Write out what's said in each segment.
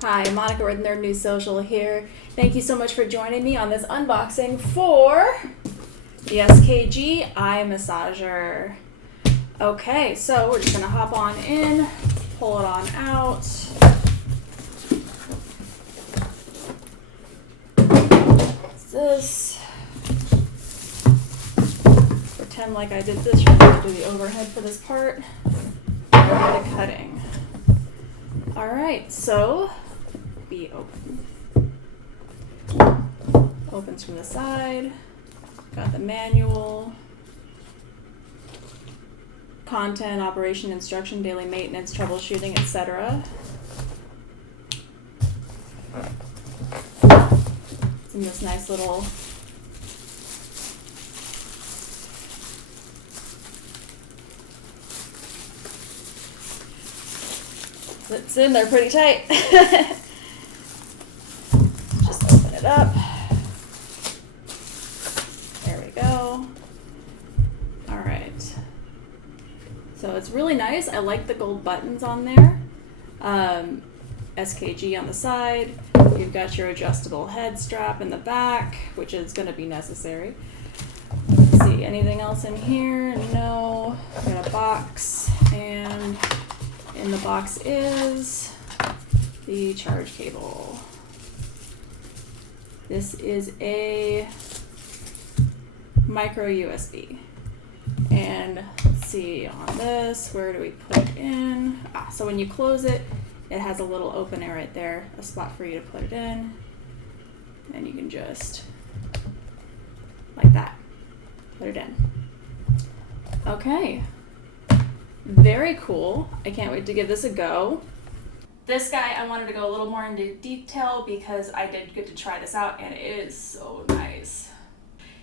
Hi, Monica with Nerd News Social here. Thank you so much for joining me on this unboxing for the SKG eye massager. Okay, so we're just gonna hop on in, pull it on out. This. Pretend like I did this. You're going to do the overhead for this part. Ready to cutting. Alright, so be open. Opens from the side. Got the manual. Content, operation, instruction, daily maintenance, troubleshooting, etc. It's in this nice little it's in there pretty tight. Just open it up. There we go. All right. So it's really nice. I like the gold buttons on there. SKG on the side. You've got your adjustable head strap in the back, which is going to be necessary. Let's see, anything else in here? No. Got a box, and in the box is the charge cable. This is a micro USB. And let's see on this, where do we put it in? So when you close it, it has a little opening right there, a spot for you to put it in. And you can just, like that, put it in. Okay. Very cool. I can't wait to give this a go. This guy, I wanted to go a little more into detail because I did get to try this out and it is so nice.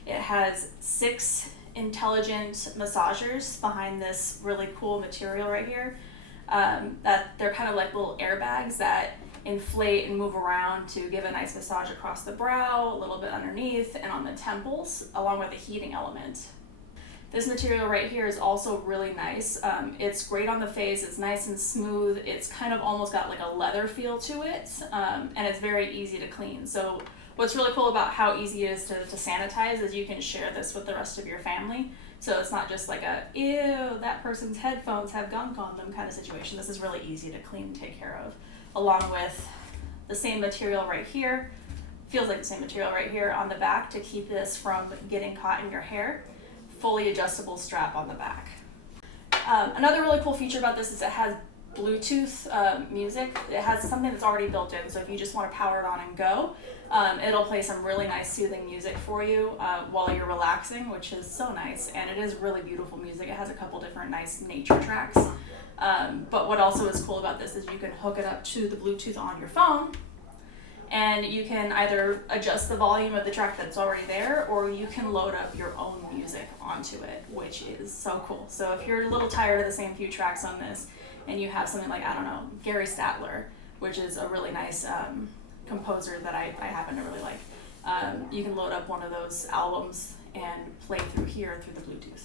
It has 6 intelligent massagers behind this really cool material right here. That they're kind of like little airbags that inflate and move around to give a nice massage across the brow, a little bit underneath, and on the temples, along with a heating element. This material right here is also really nice. It's great on the face, it's nice and smooth, it's kind of almost got like a leather feel to it, and it's very easy to clean. So what's really cool about how easy it is to sanitize is you can share this with the rest of your family. So it's not just like a, ew, that person's headphones have gunk on them kind of situation. This is really easy to clean and take care of. Along with the same material right here, feels like the same material right here on the back to keep this from getting caught in your hair. Fully adjustable strap on the back. Another really cool feature about this is it has Bluetooth music. It has something that's already built in, so if you just want to power it on and go, it'll play some really nice soothing music for you while you're relaxing, which is so nice, and it is really beautiful music. It has a couple different nice nature tracks, but what also is cool about this is you can hook it up to the Bluetooth on your phone, and you can either adjust the volume of the track that's already there, or you can load up your own music onto it, which is so cool. So if you're a little tired of the same few tracks on this, and you have something like, I don't know, Gary Statler, which is a really nice composer that I happen to really like, you can load up one of those albums and play through here through the Bluetooth.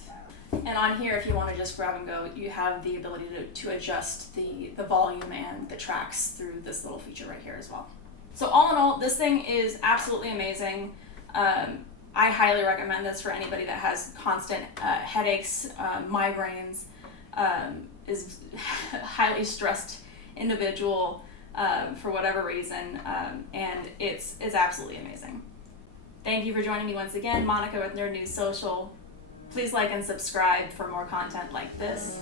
And on here, if you want to just grab and go, you have the ability to adjust the volume and the tracks through this little feature right here as well. So all in all, this thing is absolutely amazing. I highly recommend this for anybody that has constant headaches, migraines, is highly stressed individual for whatever reason, and it's absolutely amazing. Thank you for joining me once again, Monica with Nerd News Social. Please like and subscribe for more content like this.